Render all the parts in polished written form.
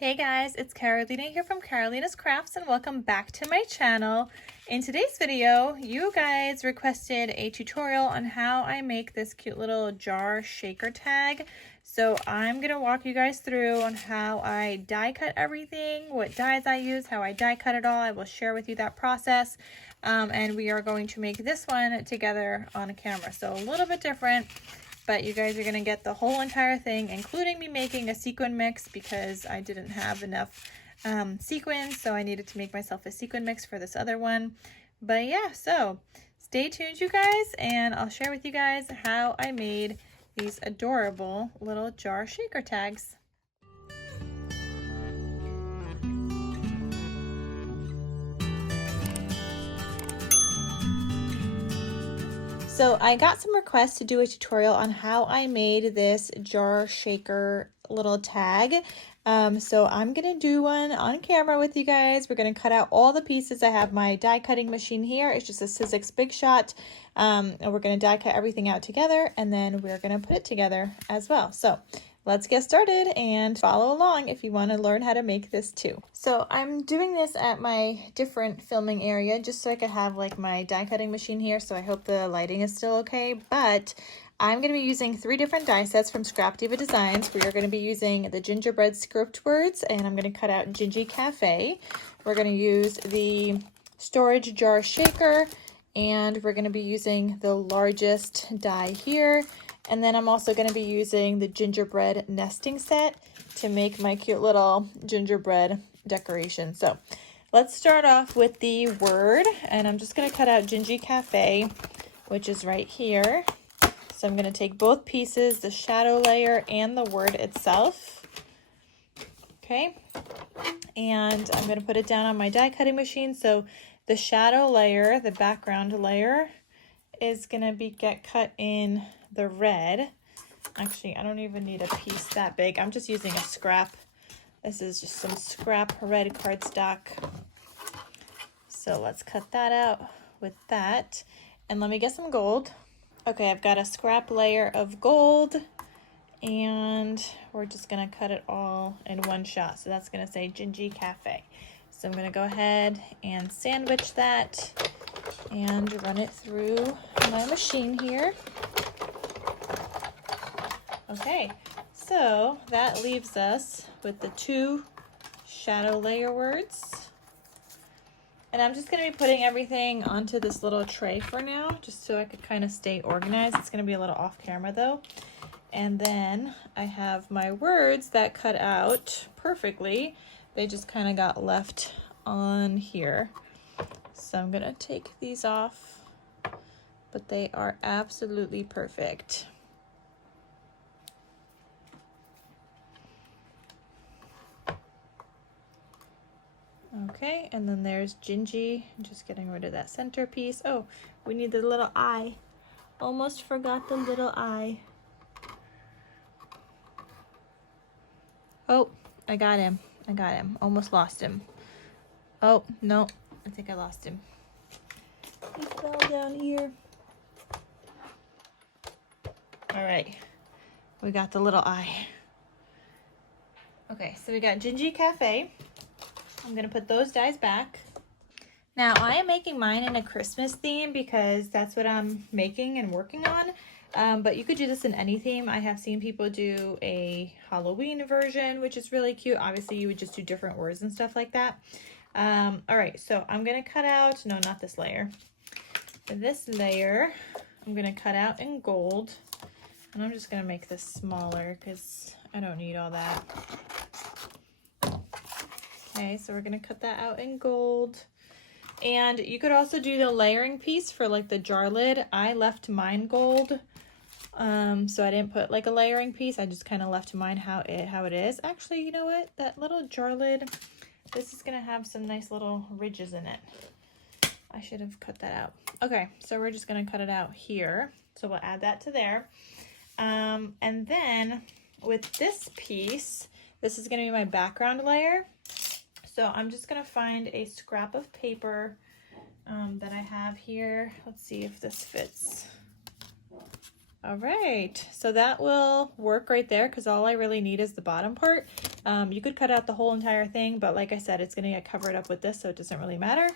Hey guys, it's Carolina here from KarolinasKrafts and welcome back to my channel. In today's video, you guys requested a tutorial on how I make this cute little jar shaker tag. So I'm going to walk you guys through on how I die cut everything, what dies I use, how I die cut it all. I will share with you that process. And we are going to make this one together on a camera. So a little bit different. But you guys are going to get the whole entire thing, including me making a sequin mix because I didn't have enough sequins, so I needed to make myself a sequin mix for this other one. But yeah, so stay tuned, you guys, and I'll share with you guys how I made these adorable little jar shaker tags. So I got some requests to do a tutorial on how I made this jar shaker little tag. So I'm going to do one on camera with you guys. We're going to cut out all the pieces. I have my die cutting machine here. It's just a Sizzix Big Shot. And we're going to die cut everything out together, and then we're going to put it together as well. So let's get started and follow along if you want to learn how to make this too. So I'm doing this at my different filming area just so I could have like my die cutting machine here. So I hope the lighting is still okay, but I'm going to be using 3 different die sets from Scrap Diva Designs. We are going to be using the Gingerbread script words, and I'm going to cut out Gingy Cafe. We're going to use the storage jar shaker, and we're going to be using the largest die here. And then I'm also going to be using the gingerbread nesting set to make my cute little gingerbread decoration. So let's start off with the word, and I'm just going to cut out Gingy Cafe, which is right here. So I'm going to take both pieces, the shadow layer and the word itself. Okay. And I'm going to put it down on my die cutting machine. So the shadow layer, the background layer, is going to get cut in the red. Actually, I don't even need a piece that big. I'm just using a scrap. This is just some scrap red cardstock. So let's cut that out with that. And let me get some gold. Okay, I've got a scrap layer of gold, and we're just gonna cut it all in one shot. So that's gonna say Gingy Cafe. So I'm gonna go ahead and sandwich that and run it through my machine here. Okay, so that leaves us with the 2 shadow layer words. And I'm just going to be putting everything onto this little tray for now, just so I could kind of stay organized. It's going to be a little off camera though. And then I have my words that cut out perfectly. They just kind of got left on here. So I'm going to take these off, but they are absolutely perfect. Okay, and then there's Gingy. I'm just getting rid of that centerpiece. Oh, we need the little eye. Almost forgot the little eye. Oh, I got him. I got him. Almost lost him. Oh, no, I think I lost him. He fell down here. All right, we got the little eye. Okay, so we got Gingy Cafe. I'm going to put those dies back. Now I am making mine in a Christmas theme because that's what I'm making and working on. But you could do this in any theme. I have seen people do a Halloween version, which is really cute. Obviously you would just do different words and stuff like that. All right, so I'm going to cut out, no, not this layer. For this layer, I'm going to cut out in gold. And I'm just going to make this smaller because I don't need all that. Okay, so we're going to cut that out in gold. And you could also do the layering piece for like the jar lid. I left mine gold, so I didn't put like a layering piece. I just kind of left mine how it is. Actually, you know what? That little jar lid, this is going to have some nice little ridges in it. I should have cut that out. Okay, so we're just going to cut it out here. So we'll add that to there. And then with this piece, this is going to be my background layer. So I'm just going to find a scrap of paper that I have here. Let's see if this fits. All right, so that will work right there because all I really need is the bottom part. You could cut out the whole entire thing, but like I said, it's gonna get covered up with this, so it doesn't really matter.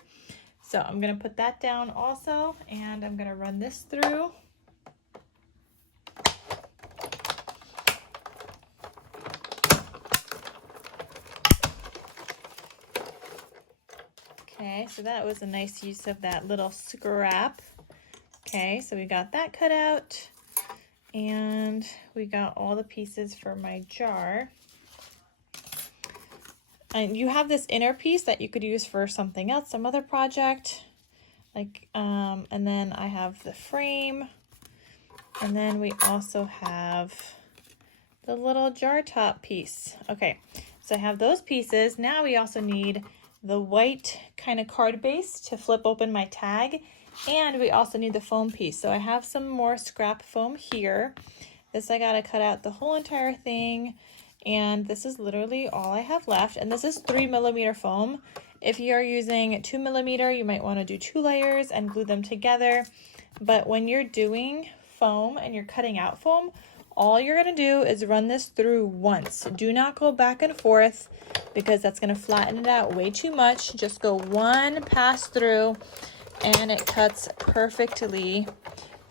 So I'm gonna put that down also, and I'm gonna run this through. Okay, so that was a nice use of that little scrap. Okay, so we got that cut out, and we got all the pieces for my jar. And you have this inner piece that you could use for something else, some other project. Like, and then I have the frame, and then we also have the little jar top piece. Okay, so I have those pieces. Now we also need the white kind of card base to flip open my tag, and we also need the foam piece. So I have some more scrap foam here. This I gotta cut out the whole entire thing, and this is literally all I have left. And this is 3mm foam. If you're using 2mm, you might want to do 2 layers and glue them together. But when you're doing foam and you're cutting out foam, all you're gonna do is run this through once. Do not go back and forth, because that's gonna flatten it out way too much. Just go one pass through, and it cuts perfectly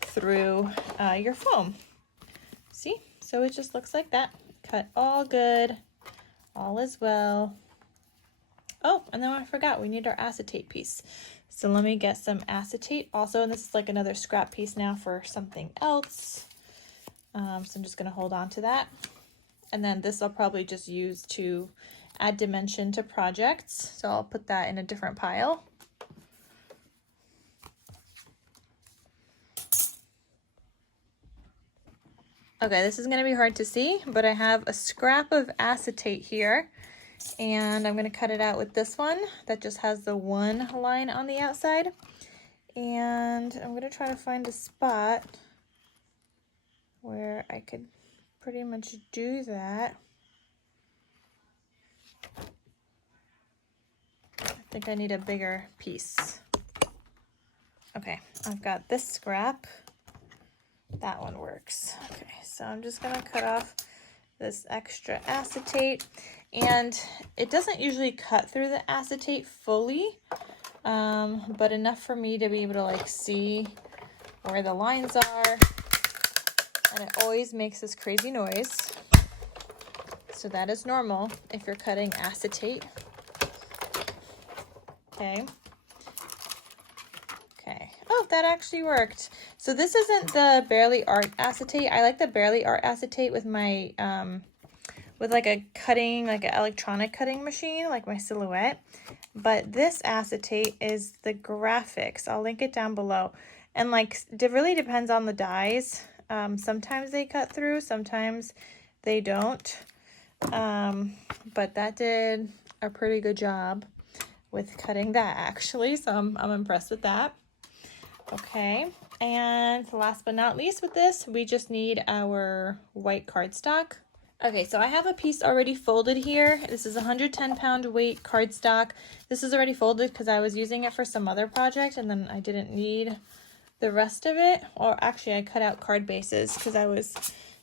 through your foam. See? So it just looks like that. Cut all good. All is well. Oh, and then I forgot, we need our acetate piece. So let me get some acetate also, and this is like another scrap piece now for something else. So I'm just gonna hold on to that. And then this I'll probably just use to add dimension to projects. So I'll put that in a different pile. Okay, this is gonna be hard to see, but I have a scrap of acetate here, and I'm gonna cut it out with this one that just has the one line on the outside. And I'm gonna try to find a spot where I could pretty much do that. I think I need a bigger piece. Okay, I've got this scrap. That one works. Okay, so I'm just gonna cut off this extra acetate, and it doesn't usually cut through the acetate fully, but enough for me to be able to like see where the lines are. And it always makes this crazy noise. So that is normal if you're cutting acetate. Okay. Okay. Oh, that actually worked. So this isn't the Barely Art acetate. I like the Barely Art acetate with my, with like a cutting, like an electronic cutting machine, like my Silhouette. But this acetate is the Graphics. I'll link it down below. And like, it really depends on the dyes. Sometimes they cut through, sometimes they don't. But that did a pretty good job with cutting that actually. So I'm impressed with that. Okay. And last but not least with this, we just need our white cardstock. Okay, so I have a piece already folded here. This is 110-pound weight cardstock. This is already folded because I was using it for some other project, and then I didn't need the rest of it. Or actually, I cut out card bases because I was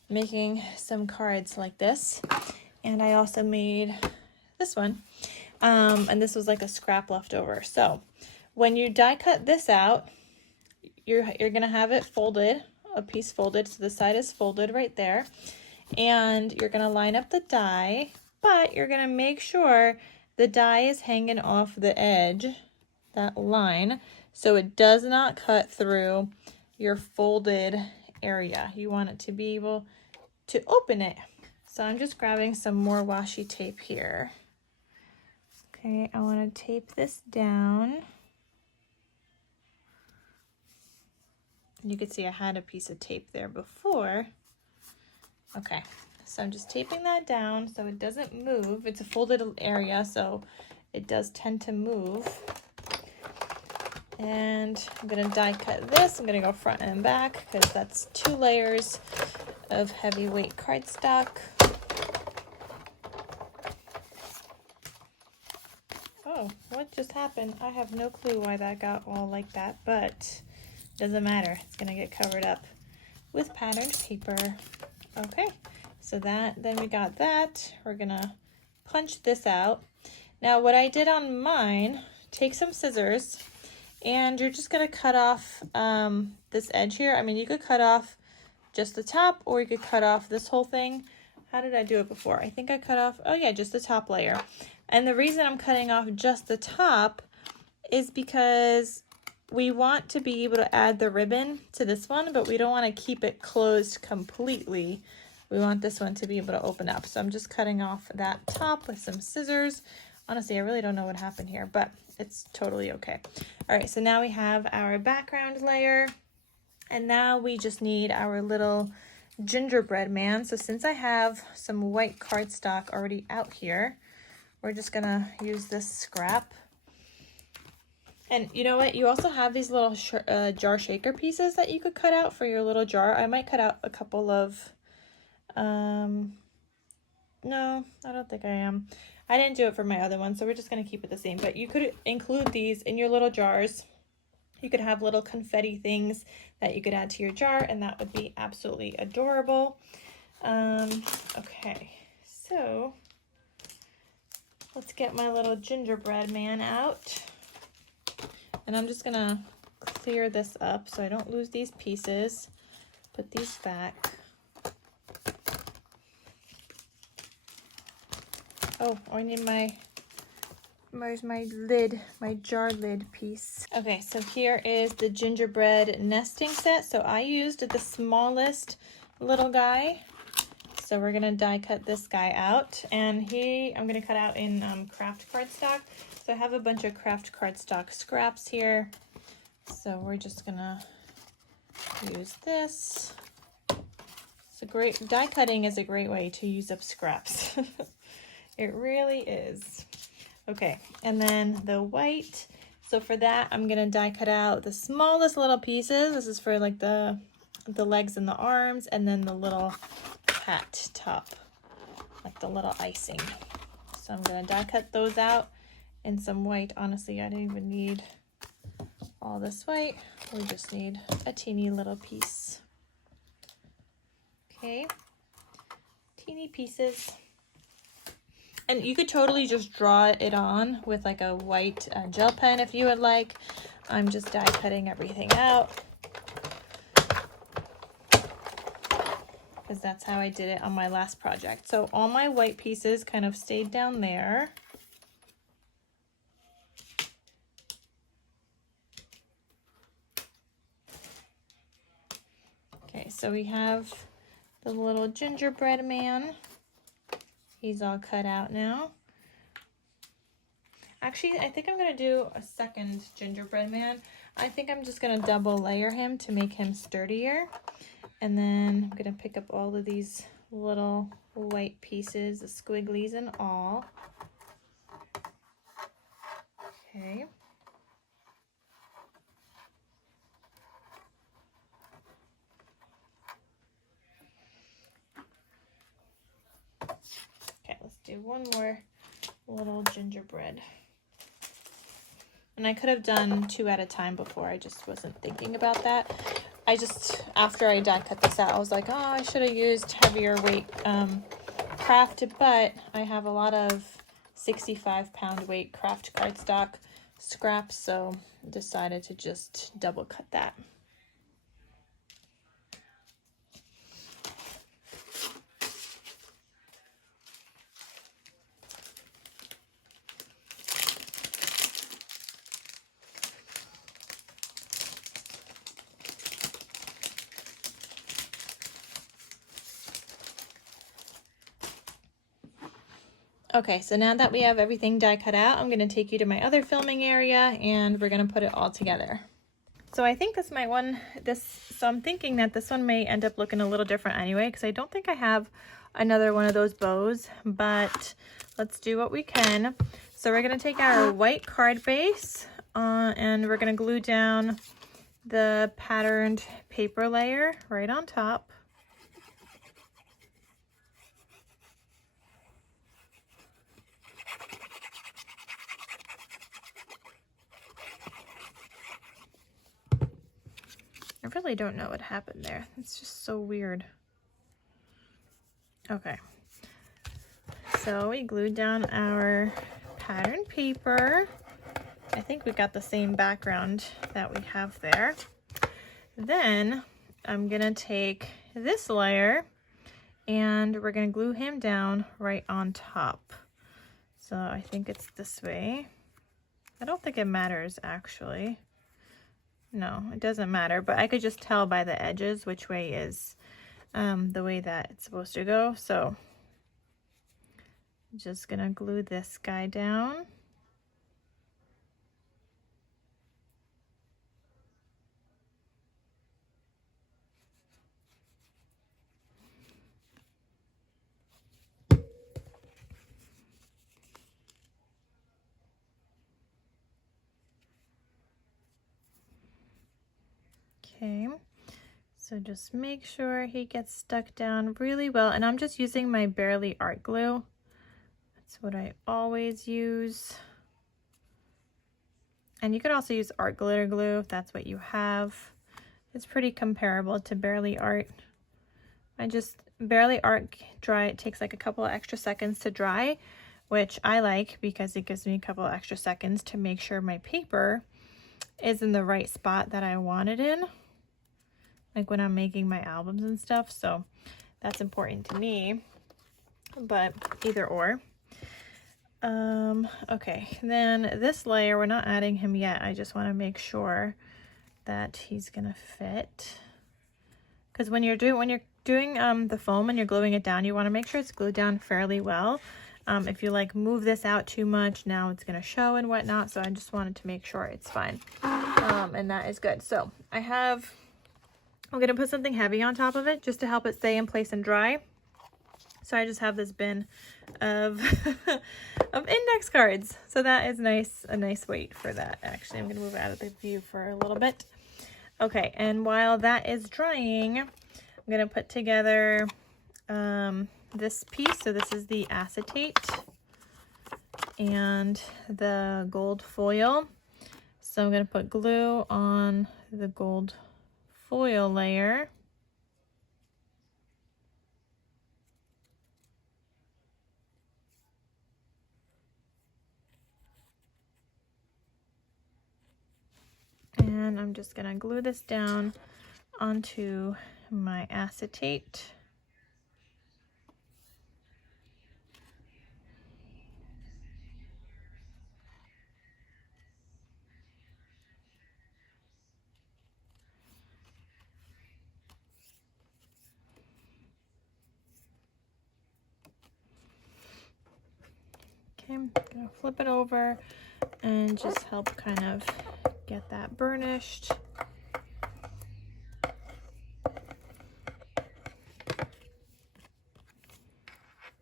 making some cards like this. And I also made this one. And this was like a scrap leftover. So when you die cut this out, you're gonna have it folded, a piece folded, so the side is folded right there. And you're gonna line up the die, but you're gonna make sure the die is hanging off the edge, that line, so it does not cut through your folded area. You want it to be able to open it. So I'm just grabbing some more washi tape here. Okay, I want to tape this down. You can see I had a piece of tape there before. Okay, so I'm just taping that down so it doesn't move. It's a folded area, so it does tend to move. And I'm gonna die cut this. I'm gonna go front and back because that's 2 layers of heavyweight cardstock. Oh, what just happened? I have no clue why that got all like that, but doesn't matter. It's gonna get covered up with patterned paper. Okay, so then we got that. We're gonna punch this out. Now what I did on mine, take some scissors and you're just gonna cut off this edge here. I mean, you could cut off just the top or you could cut off this whole thing. How did I do it before? I think I cut off, oh yeah, just the top layer. And the reason I'm cutting off just the top is because we want to be able to add the ribbon to this one, but we don't want to keep it closed completely. We want this one to be able to open up. So I'm just cutting off that top with some scissors. Honestly, I really don't know what happened here, but it's totally okay. All right, so now we have our background layer, and now we just need our little gingerbread man. So since I have some white cardstock already out here, we're just gonna use this scrap. And you know what? You also have these little jar shaker pieces that you could cut out for your little jar. I might cut out a couple of, no, I don't think I am. I didn't do it for my other one, so we're just gonna keep it the same. But you could include these in your little jars. You could have little confetti things that you could add to your jar, and that would be absolutely adorable. Okay, so let's get my little gingerbread man out. And I'm just gonna clear this up so I don't lose these pieces. Put these back. Oh, I need where's my lid, my jar lid piece. Okay, so here is the gingerbread nesting set. So I used the smallest little guy. So we're gonna die cut this guy out, and I'm gonna cut out in craft cardstock. So I have a bunch of craft cardstock scraps here. So we're just gonna use this. It's a great, die cutting is a great way to use up scraps. It really is. Okay, and then the white. So for that, I'm gonna die cut out the smallest little pieces. This is for like the legs and the arms, and then the little hat top, like the little icing. So I'm gonna die cut those out in some white. Honestly, I don't even need all this white. We just need a teeny little piece. Okay, teeny pieces. And you could totally just draw it on with like a white gel pen if you would like. I'm just die cutting everything out, because that's how I did it on my last project. So all my white pieces kind of stayed down there. Okay, so we have the little gingerbread man. He's all cut out now. Actually, I think I'm gonna do a second gingerbread man. I think I'm just gonna double layer him to make him sturdier. And then I'm gonna pick up all of these little white pieces, the squigglies and all. Okay. Okay, let's do one more little gingerbread. And I could have done 2 at a time before. I just wasn't thinking about that. After I die cut this out, I was like, oh, I should have used heavier weight craft, but I have a lot of 65-pound weight craft cardstock scraps, so I decided to just double cut that. Okay, so now that we have everything die cut out, I'm going to take you to my other filming area and we're going to put it all together. So I think so I'm thinking that this one may end up looking a little different anyway, because I don't think I have another one of those bows, but let's do what we can. So we're going to take our white card base and we're going to glue down the patterned paper layer right on top. I really don't know what happened there. It's just so weird. Okay. So So we glued down our pattern paper. I think we got the same background that we have there. Then I'm gonna take this layer and we're gonna glue him down right on top. So I think it's this way. I don't think it matters actually. No, it doesn't matter, but I could just tell by the edges which way is the way that it's supposed to go. So I'm just gonna glue this guy down. Okay, so just make sure he gets stuck down really well. And I'm just using my Barely Art glue. That's what I always use. And you could also use art glitter glue if that's what you have. It's pretty comparable to Barely Art. Barely Art dry, it takes like a couple of extra seconds to dry, which I like because it gives me a couple of extra seconds to make sure my paper is in the right spot that I want it in, like when I'm making my albums and stuff. So that's important to me, but either or. Okay, then this layer, we're not adding him yet. I just want to make sure that he's gonna fit, because when you're doing the foam and you're gluing it down, you want to make sure it's glued down fairly well. If you like move this out too much, now it's gonna show and whatnot. So I just wanted to make sure it's fine, and that is good. So I'm gonna put something heavy on top of it just to help it stay in place and dry. So I just have this bin of of index cards. So that is nice, a nice weight for that. Actually, I'm gonna move out of the view for a little bit. Okay, and while that is drying, I'm gonna put together this piece. So this is the acetate and the gold foil. So I'm gonna put glue on the gold foil layer. And I'm just gonna glue this down onto my acetate. Okay, I'm gonna flip it over and just help kind of get that burnished.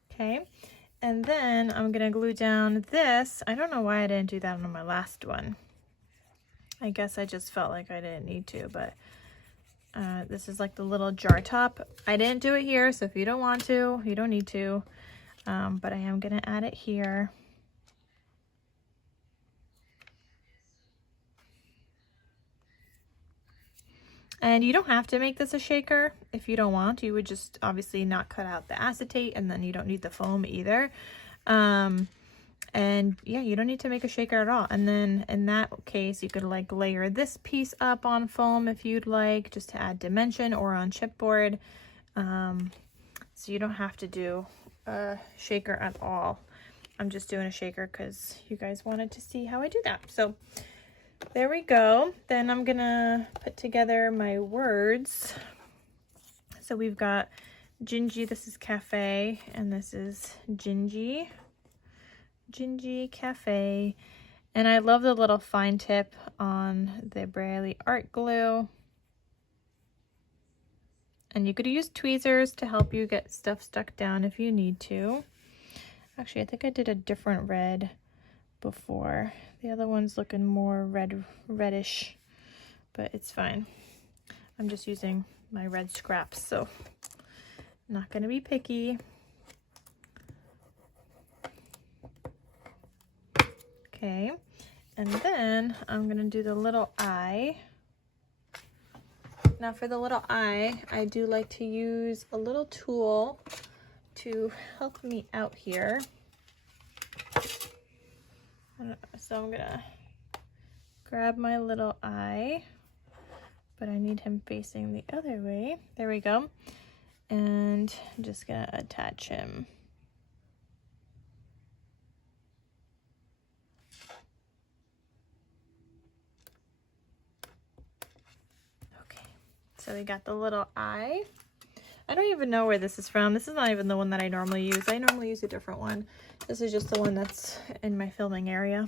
Okay, and then I'm gonna glue down this. I don't know why I didn't do that on my last one. I guess I just felt like I didn't need to, but this is like the little jar top. I didn't do it here, so if you don't want to, you don't need to, but I am gonna add it here. And you don't have to make this a shaker if you don't want. You would just obviously not cut out the acetate, and then you don't need the foam either. And yeah, you don't need to make a shaker at all. And then in that case, you could like layer this piece up on foam if you'd like, just to add dimension, or on chipboard. So you don't have to do a shaker at all. I'm just doing a shaker because you guys wanted to see how I do that. So there we go. Then I'm gonna put together my words. So we've got Gingy, this is cafe, and this is Gingy. Gingy Cafe. And I love the little fine tip on the Barely Art glue. And you could use tweezers to help you get stuff stuck down if you need to. Actually, I think I did a different red before. The other one's looking more reddish, but it's fine. I'm just using my red scraps, so I'm not gonna be picky. Okay, and then I'm gonna do the little eye. Now for the little eye, I do like to use a little tool to help me out here. So I'm gonna grab my little eye, but I need him facing the other way. There we go. And I'm just gonna attach him. Okay, so we got the little eye. I don't even know where this is from. This is not even the one that I normally use. I normally use a different one. This is just the one that's in my filming area,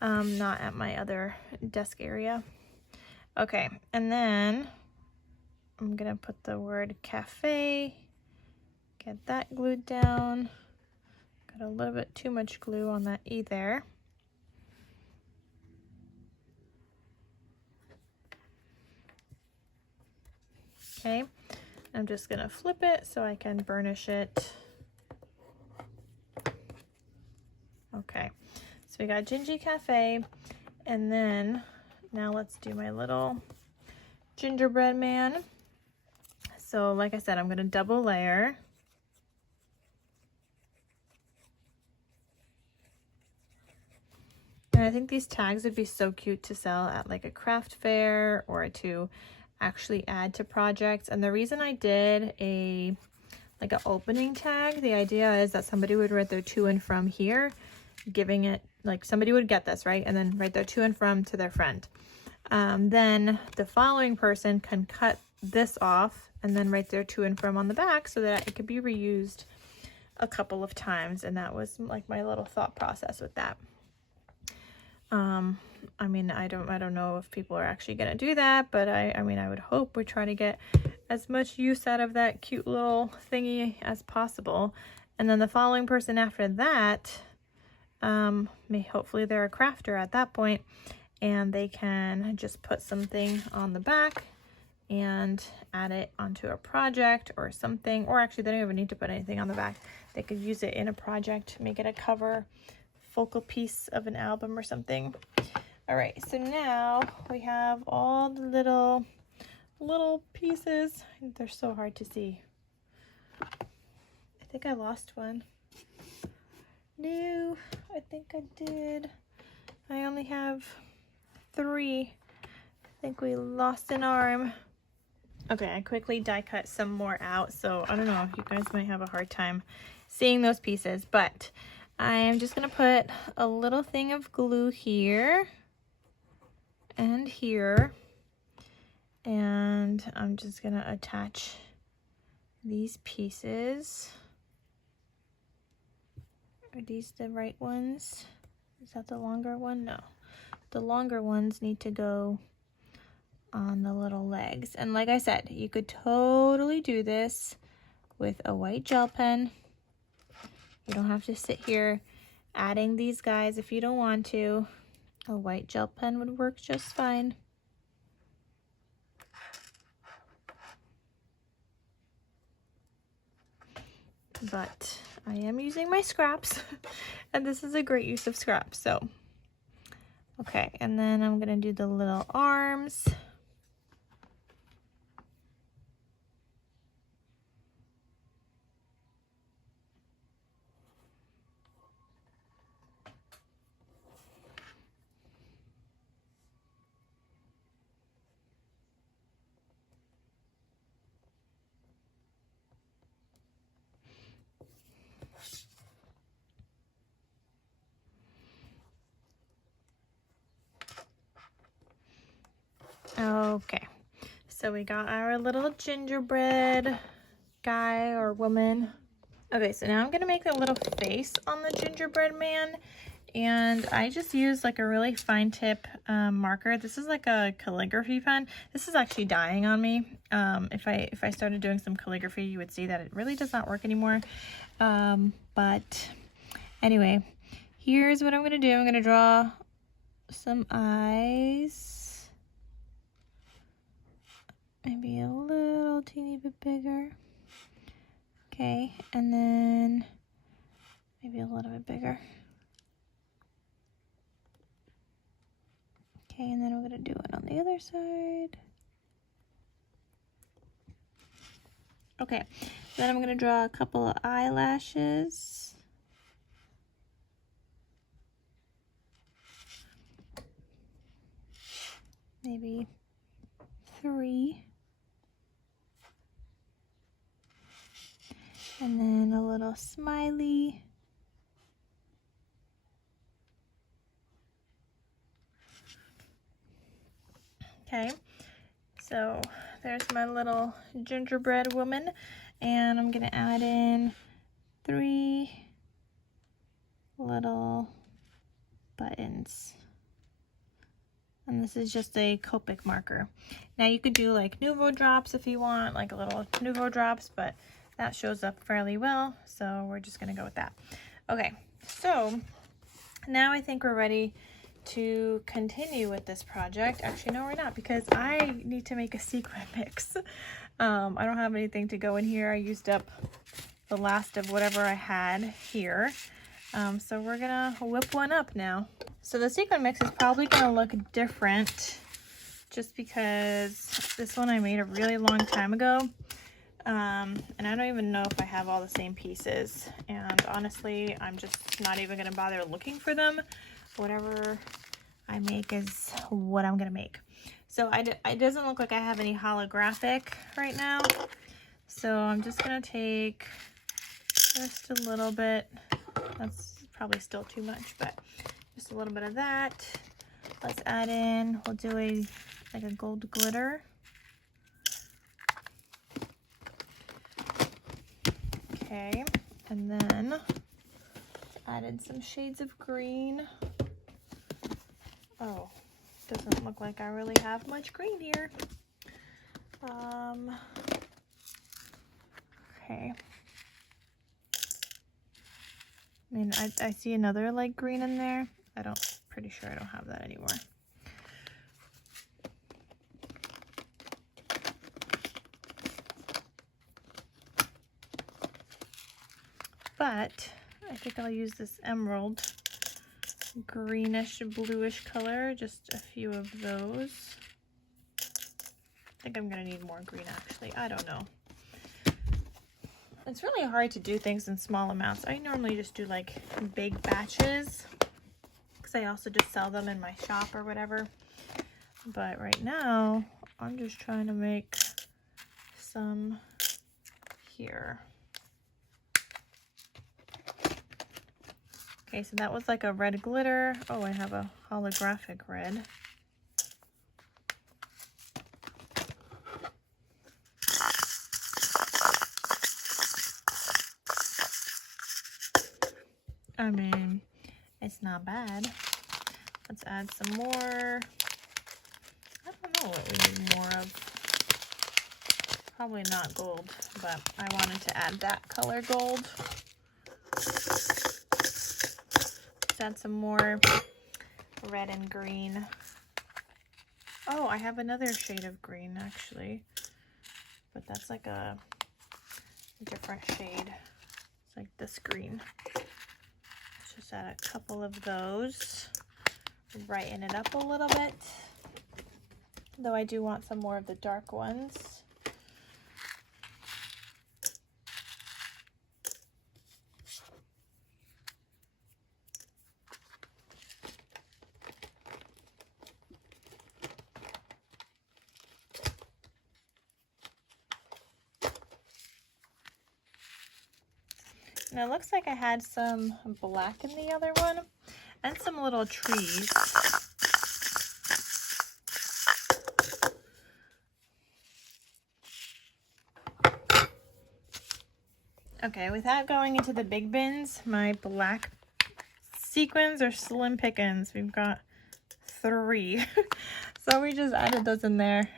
not at my other desk area. Okay, and then I'm gonna put the word cafe, get that glued down. Got a little bit too much glue on that E there. Okay, I'm just gonna flip it so I can burnish it. Okay, so we got Gingy Cafe, and then now let's do my little gingerbread man. So like I said, I'm gonna double layer. And I think these tags would be so cute to sell at like a craft fair or to actually add to projects. And the reason I did like an opening tag, the idea is that somebody would write their to and from here, giving it, like somebody would get this, right? And then write their to and from to their friend. Then the following person can cut this off and then write their to and from on the back so that it could be reused a couple of times. And that was like my little thought process with that. I mean, I don't know if people are actually going to do that, but I mean, I would hope we try to get as much use out of that cute little thingy as possible. And then the following person after that, hopefully they're a crafter at that point, and they can just put something on the back and add it onto a project or something, or actually they don't even need to put anything on the back. They could use it in a project, make it a cover focal piece of an album or something. All right, so now we have all the little pieces. They're so hard to see. I think I lost one. No, I think I did. I only have 3. I think we lost an arm. Okay, I quickly die cut some more out, so I don't know, you guys might have a hard time seeing those pieces, but I'm just gonna put a little thing of glue here and here, and I'm just gonna attach these pieces. Are these the right ones? Is that the longer one? No. The longer ones need to go on the little legs. And like I said, you could totally do this with a white gel pen. You don't have to sit here adding these guys if you don't want to. A white gel pen would work just fine. But I am using my scraps and this is a great use of scraps. So, okay, and then I'm gonna do the little arms. Okay, so we got our little gingerbread guy or woman. Okay, so now I'm gonna make a little face on the gingerbread man, and I just used like a really fine tip marker. This is like a calligraphy pen. This is actually dying on me. If I started doing some calligraphy, you would see that it really does not work anymore. But anyway, here's what I'm gonna do. I'm gonna draw some eyes. Maybe a little teeny bit bigger. Okay, and then maybe a little bit bigger. Okay, and then I'm gonna do it on the other side. Okay, then I'm gonna draw a couple of eyelashes. maybe 3. And then a little smiley. Okay, so there's my little gingerbread woman, and I'm gonna add in 3 little buttons. And this is just a Copic marker. Now you could do like Nuvo drops if you want, like a little Nuvo drops, but that shows up fairly well, so we're just gonna go with that. Okay, so now I think we're ready to continue with this project. Actually, no, we're not, because I need to make a sequin mix. I don't have anything to go in here. I used up the last of whatever I had here. So we're gonna whip one up now. So the sequin mix is probably gonna look different just because this one I made a really long time ago. And I don't even know if I have all the same pieces. And honestly, I'm just not even gonna bother looking for them. Whatever I make is what I'm gonna make. So it doesn't look like I have any holographic right now. So I'm just gonna take just a little bit. That's probably still too much, but just a little bit of that. Let's add in, we'll do like a gold glitter. Okay, and then add in some shades of green. Oh, doesn't look like I really have much green here. Okay. I mean, I see another like green in there. Pretty sure I don't have that anymore. But I think I'll use this emerald greenish bluish color, just a few of those. I think I'm gonna need more green actually, I don't know. It's really hard to do things in small amounts. I normally just do like big batches because I also just sell them in my shop or whatever. But right now, I'm just trying to make some here. Okay, so that was like a red glitter. Oh, I have a holographic red. I mean, it's not bad. Let's add some more. I don't know what we need more of. Probably not gold, but I wanted to add that color gold. Let's add some more red and green. Oh, I have another shade of green actually, but that's like a different shade. It's like this green. Let's just add a couple of those, brighten it up a little bit, though I do want some more of the dark ones. And it looks like I had some black in the other one and some little trees. Okay, without going into the big bins, my black sequins are slim pickings. We've got 3. So we just added those in there.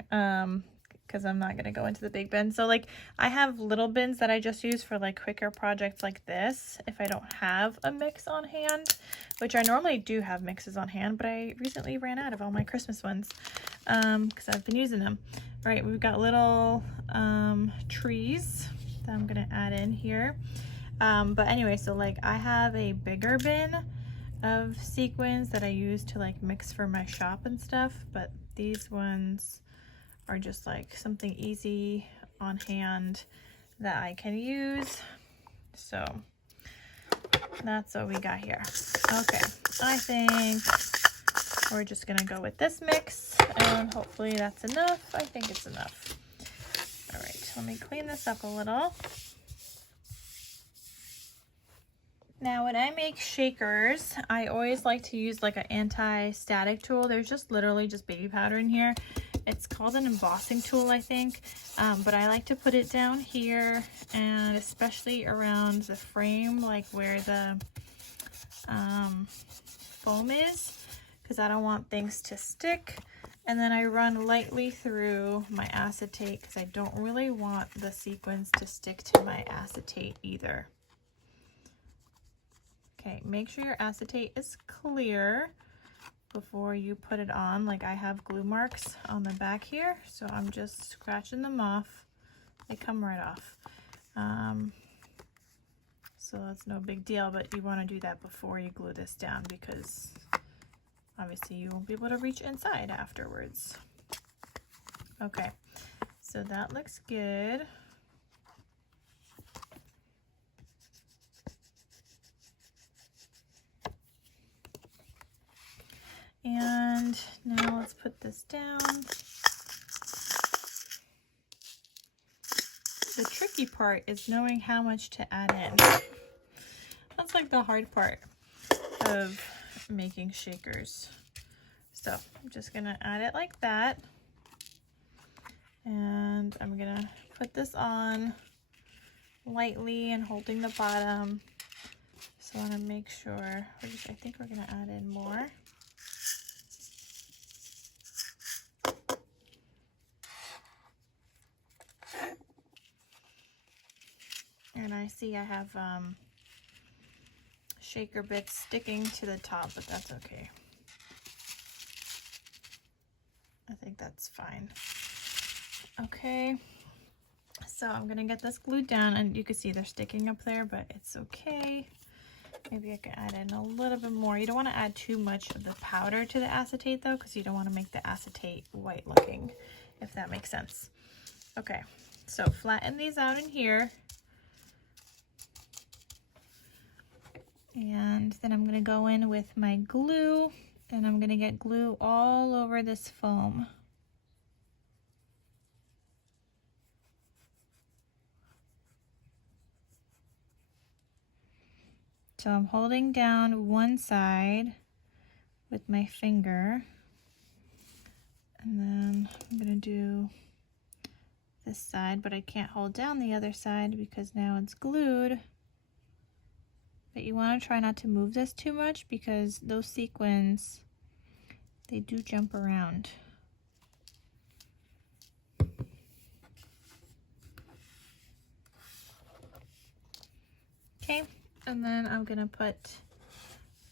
Because I'm not going to go into the big bin. So like I have little bins that I just use for like quicker projects like this if I don't have a mix on hand, which I normally do have mixes on hand, but I recently ran out of all my Christmas ones because I've been using them. All right, we've got little trees that I'm going to add in here. But anyway, so like I have a bigger bin of sequins that I use to like mix for my shop and stuff, but these ones are just like something easy on hand that I can use. So that's what we got here. Okay, I think we're just gonna go with this mix, and hopefully that's enough. I think it's enough. All right, let me clean this up a little. Now when I make shakers, I always like to use like an anti-static tool. There's just literally just baby powder in here. It's called an embossing tool, I think, but I like to put it down here, and especially around the frame, like where the foam is, because I don't want things to stick. And then I run lightly through my acetate because I don't really want the sequins to stick to my acetate either. Okay, make sure your acetate is clear before you put it on. Like I have glue marks on the back here, so I'm just scratching them off. They come right off. So that's no big deal, but you want to do that before you glue this down because obviously you won't be able to reach inside afterwards. Okay, so that looks good. And now let's put this down. The tricky part is knowing how much to add in. That's like the hard part of making shakers. So I'm just gonna add it like that. And I'm gonna put this on lightly and holding the bottom. So I wanna make sure, I think we're gonna add in more. And I see I have shaker bits sticking to the top, but that's okay. I think that's fine. Okay, so I'm gonna get this glued down, and you can see they're sticking up there, but it's okay. Maybe I can add in a little bit more. You don't want to add too much of the powder to the acetate though, because you don't want to make the acetate white looking, if that makes sense. Okay, so flatten these out in here. And then I'm gonna go in with my glue, and I'm gonna get glue all over this foam. So I'm holding down one side with my finger, and then I'm gonna do this side, but I can't hold down the other side because now it's glued. But you want to try not to move this too much because those sequins, they do jump around. Okay, and then I'm gonna put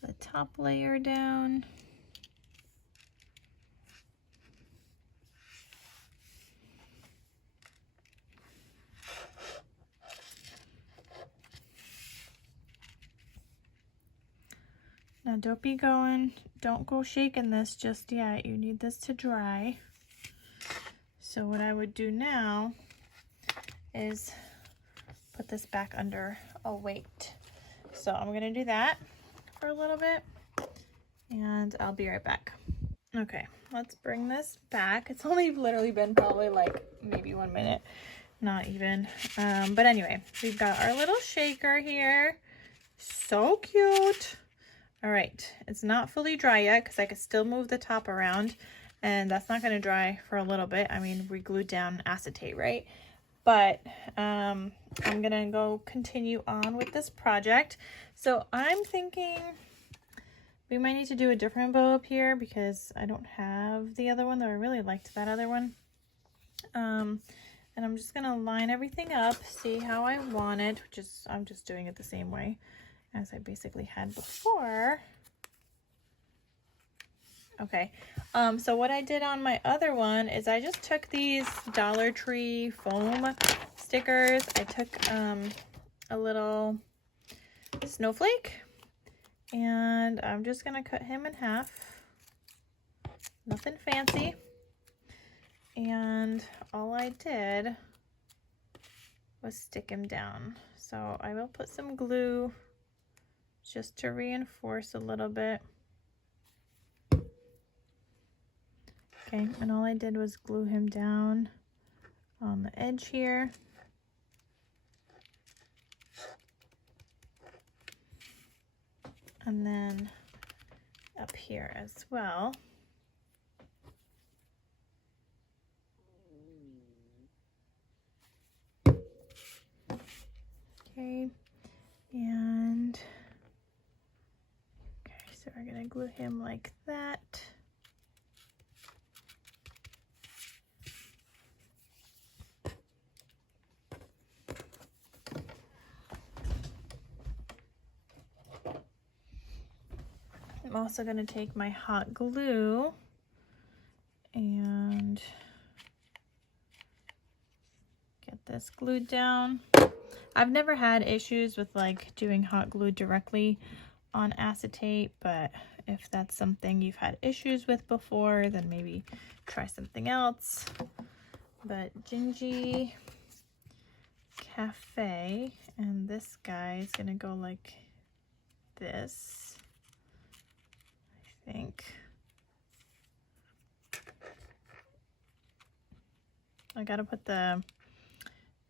the top layer down. Now don't go shaking this just yet. You need this to dry. So what I would do now is put this back under a weight. So I'm gonna do that for a little bit, and I'll be right back. Okay, let's bring this back. It's only literally been probably like maybe 1 minute, not even. But anyway, we've got our little shaker here. So cute. All right, it's not fully dry yet because I could still move the top around, and that's not going to dry for a little bit. I mean, we glued down acetate, right? But I'm going to go continue on with this project. So I'm thinking we might need to do a different bow up here because I don't have the other one, though I really liked that other one. And I'm just going to line everything up, see how I want it, which is, I'm just doing it the same way as I basically had before. Okay, so what I did on my other one is I just took these Dollar Tree foam stickers. I took a little snowflake, and I'm just gonna cut him in half. Nothing fancy. And all I did was stick him down. So I will put some glue just to reinforce a little bit. Okay, and all I did was glue him down on the edge here. And then up here as well. Okay, and okay, so we're gonna glue him like that. I'm also going to take my hot glue and get this glued down. I've never had issues with like doing hot glue directly on acetate, but if that's something you've had issues with before, then maybe try something else. But Gingy Cafe, and this guy is going to go like this. I think. I gotta put the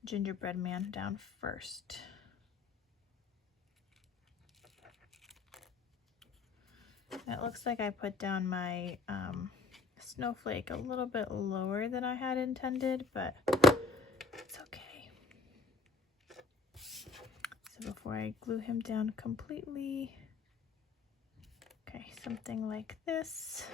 gingerbread man down first. It looks like I put down my snowflake a little bit lower than I had intended, but it's okay. So before I glue him down completely, okay, something like this.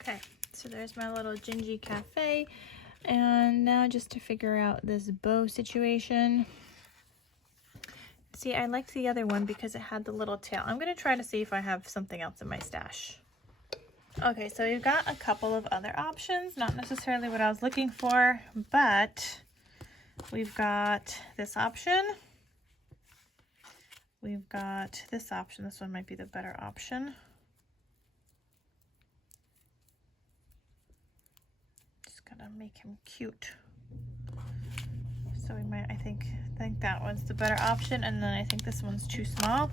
Okay, so there's my little Gingy Cafe. And now just to figure out this bow situation. See, I liked the other one because it had the little tail. I'm going to try to see if I have something else in my stash. Okay, so we've got a couple of other options. Not necessarily what I was looking for, but we've got this option. We've got this option. This one might be the better option. Just gotta make him cute. So we might, I think that one's the better option, and then I think this one's too small.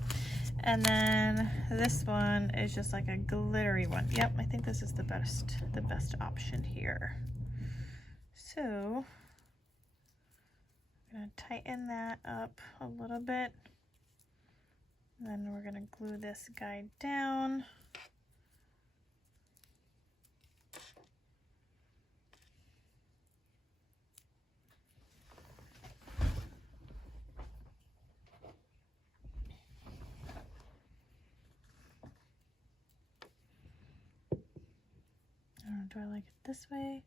And then this one is just like a glittery one. Yep, I think this is the best option here. So I'm gonna tighten that up a little bit. Then we're gonna glue this guy down. Do I like it this way?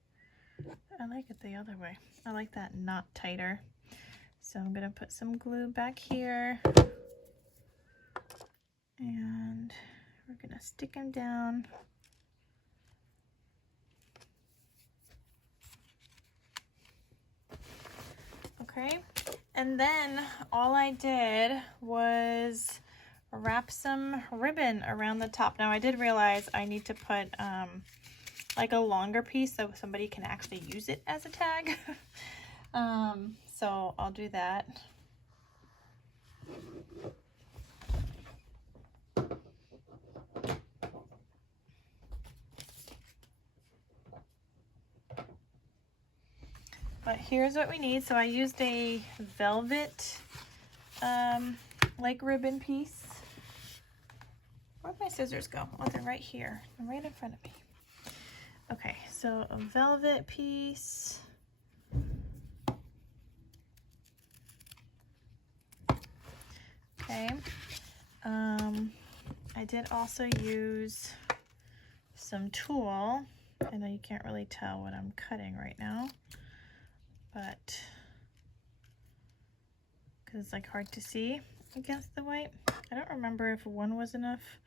I like it the other way. I like that knot tighter. So I'm gonna put some glue back here. And we're gonna stick him down. Okay, and then all I did was wrap some ribbon around the top. Now I did realize I need to put like a longer piece so somebody can actually use it as a tag. So I'll do that. But here's what we need. So I used a velvet like ribbon piece. Where'd my scissors go? Oh, they're right here. They're right in front of me. Okay, so a velvet piece. Okay. I did also use some tulle. I know you can't really tell what I'm cutting right now, but because it's like hard to see against the white. I don't remember if one was enough.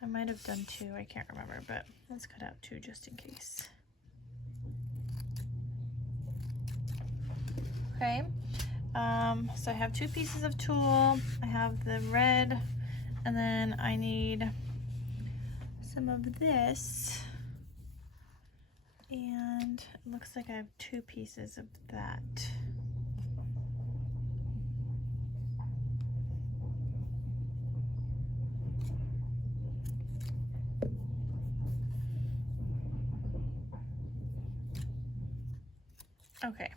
I might have done two, I can't remember, but let's cut out two just in case. Okay, so I have two pieces of tulle. I have the red, and then I need some of this, and it looks like I have 2 pieces of that. Okay,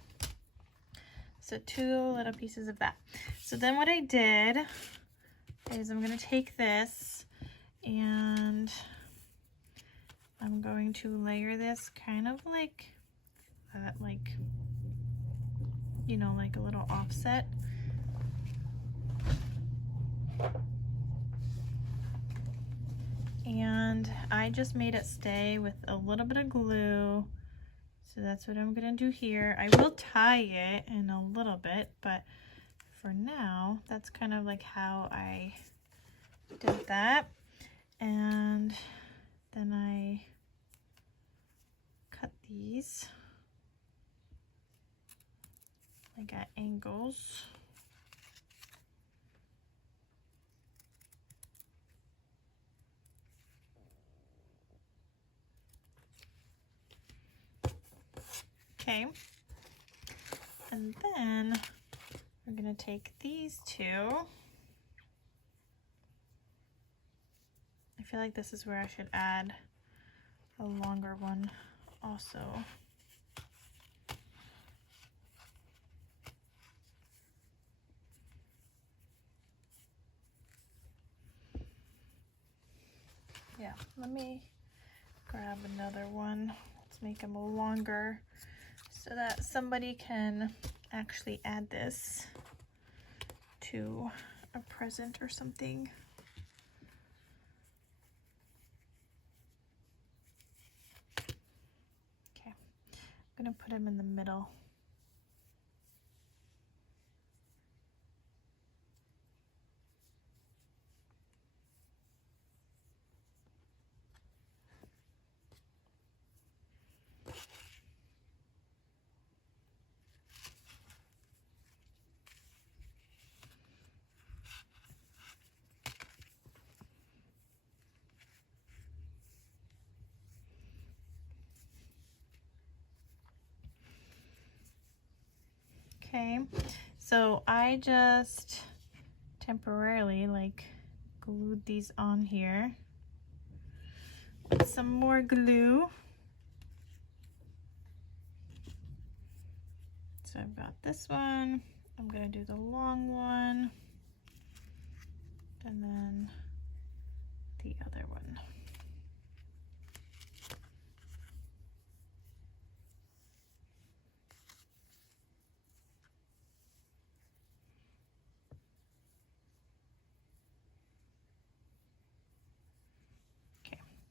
so 2 little pieces of that. So then what I did is I'm going to take this and I'm going to layer this kind of like, you know, like a little offset. And I just made it stay with a little bit of glue. So that's what I'm gonna do here. I will tie it in a little bit, but for now, that's kind of like how I did that. And then I cut these like at angles. Okay, and then we're gonna take these 2. I feel like this is where I should add a longer one also. Yeah, let me grab another one. Let's make them longer so that somebody can actually add this to a present or something. Okay, I'm gonna put them in the middle. Okay, so I just temporarily like glued these on here with some more glue. So I've got this one, I'm gonna do the long one, and then the other one.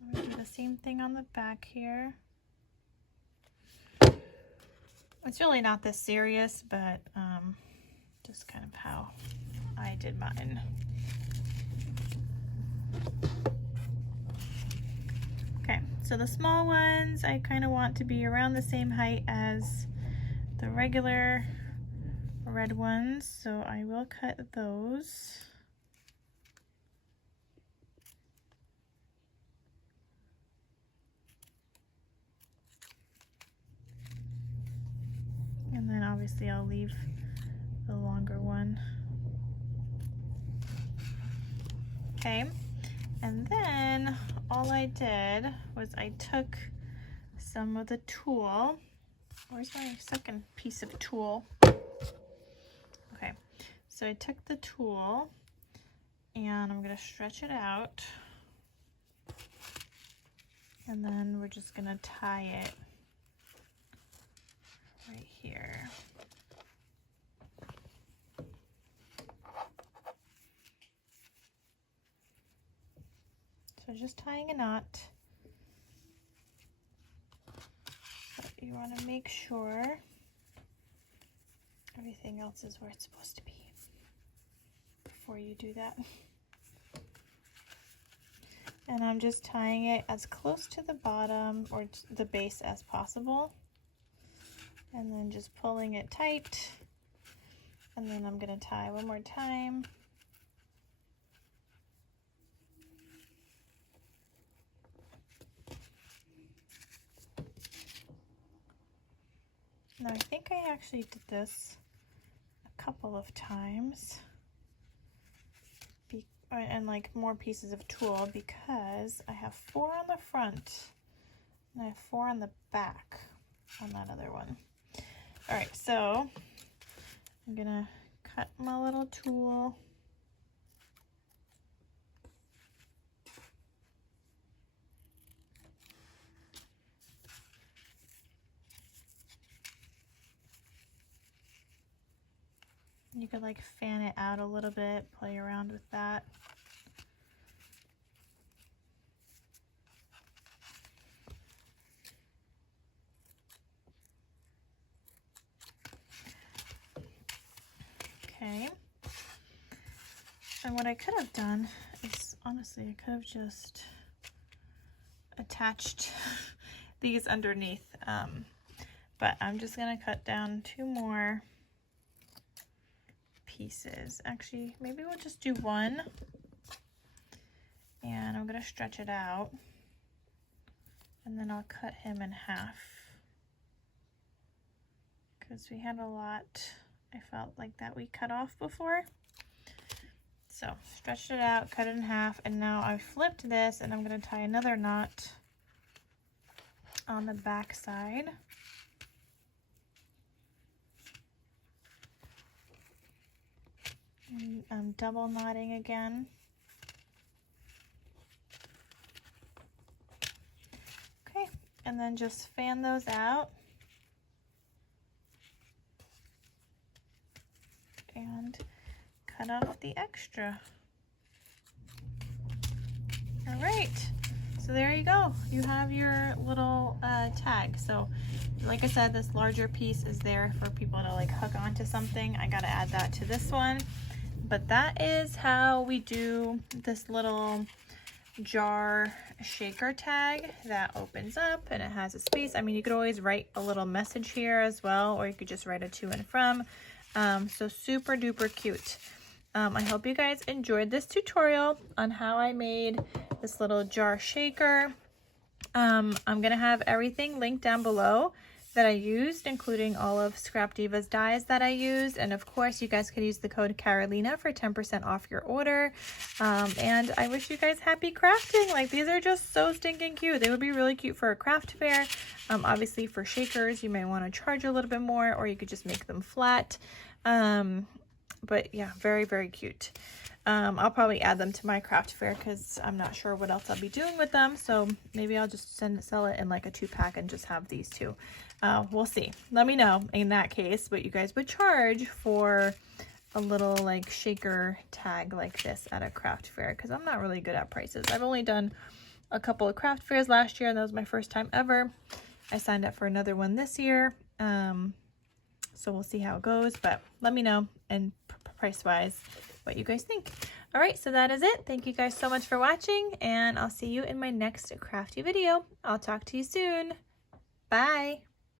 I'm gonna do the same thing on the back here. It's really not this serious, but just kind of how I did mine. Okay, so the small ones I kind of want to be around the same height as the regular red ones, so I will cut those. And then obviously I'll leave the longer one. Okay, and then all I did was I took some of the tulle. Where's my second piece of tulle? Okay, so I took the tulle and I'm gonna stretch it out. And then we're just gonna tie it right here. So just tying a knot. But you want to make sure everything else is where it's supposed to be before you do that. And I'm just tying it as close to the bottom or to the base as possible. And then just pulling it tight. And then I'm going to tie one more time. Now I think I actually did this a couple of times. And like more pieces of tulle because I have 4 on the front and I have 4 on the back on that other one. All right, so I'm gonna cut my little tulle. You could like fan it out a little bit, play around with that. Okay. And what I could have done is, honestly, I could have just attached these underneath. But I'm just gonna cut down 2 more pieces. Actually, maybe we'll just do 1. And I'm gonna stretch it out. And then I'll cut him in half. Because we had a lot, I felt like that we cut off before. So stretched it out, cut it in half, and now I flipped this and I'm gonna tie another knot on the back side. And I'm double knotting again. Okay, and then just fan those out. And cut off the extra. All right, so there you go. You have your little tag. So like I said, this larger piece is there for people to like hook onto something. I gotta add that to this one. But that is how we do this little jar shaker tag that opens up and it has a space. I mean, you could always write a little message here as well, or you could just write a to and from. So super duper cute. I hope you guys enjoyed this tutorial on how I made this little jar shaker. I'm gonna have everything linked down below that I used, including all of Scrap Diva's dies that I used. And of course, you guys could use the code Carolina for 10% off your order. And I wish you guys happy crafting. Like, these are just so stinking cute. They would be really cute for a craft fair. Obviously for shakers, you may want to charge a little bit more, or you could just make them flat. But yeah, very, very cute. I'll probably add them to my craft fair because I'm not sure what else I'll be doing with them. So maybe I'll just sell it in like a 2-pack and just have these 2. We'll see. Let me know in that case what you guys would charge for a little like shaker tag like this at a craft fair, because I'm not really good at prices. I've only done a couple of craft fairs last year and that was my first time ever. I signed up for another one this year. So we'll see how it goes, but let me know and price wise what you guys think. All right, so that is it. Thank you guys so much for watching, and I'll see you in my next crafty video. I'll talk to you soon. Bye.